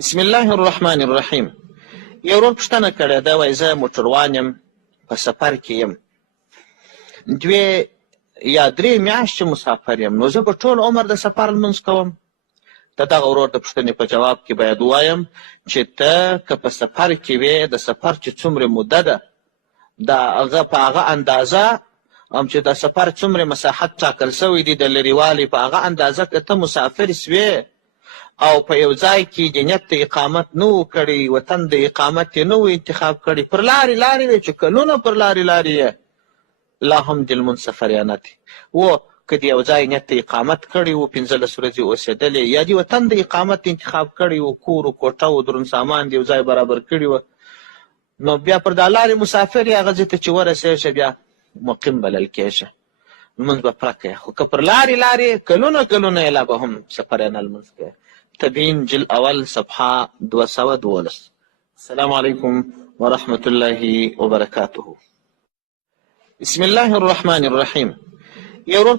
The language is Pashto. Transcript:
بسم الله الرحمن الرحیم. یو ورور پوښتنه کړې ده، وایي زه موټروان یم، په سفر کې یم، 2 یا 3 میاشتې مسافر یم، نو زه به ټول عمر د سفر لمونځ کوم؟ د دغه ورور د پوښتنې په جواب کې باید ووایم چې ته که په سفر کې وې، د سفر چې څومره موده ده د هغه په هغه اندازه چې د سفر څومره مساحت ټاکل سوی دی د لرېوالي په هغه اندازه که ته مسافر سوې او په یو ځای کې د نیت د اقامت نه و کړی، وطن د اقامت یې نه و انتخاب کړی، پر لارې لارې وې چې کلونه پر لارې لارې یې لا هم د لمونځ سفریانه دی و، که د یو ځای نیت د اقامت کړی و، 15 ورځې اوسېدلې، یا د وطن د اقامت انتخاب کړی و، کور و کوټه و دروند سامان د یو ځای برابر کړي و، نو بیا پر دا لارې مسافر یې هغه ځای ته چې ورسېږه بیا مقیم بلل کېږه، لمونځ به پوره کوې. خو که پر لارې لارې کلونه کلونه یې لا به هم سفریانه لمونځ کوې. تبیین جل اول صفحه 212. السلام علیکم ورحمة الله وبرکاته. بسم الله الرحمن الرحیم. یو ورور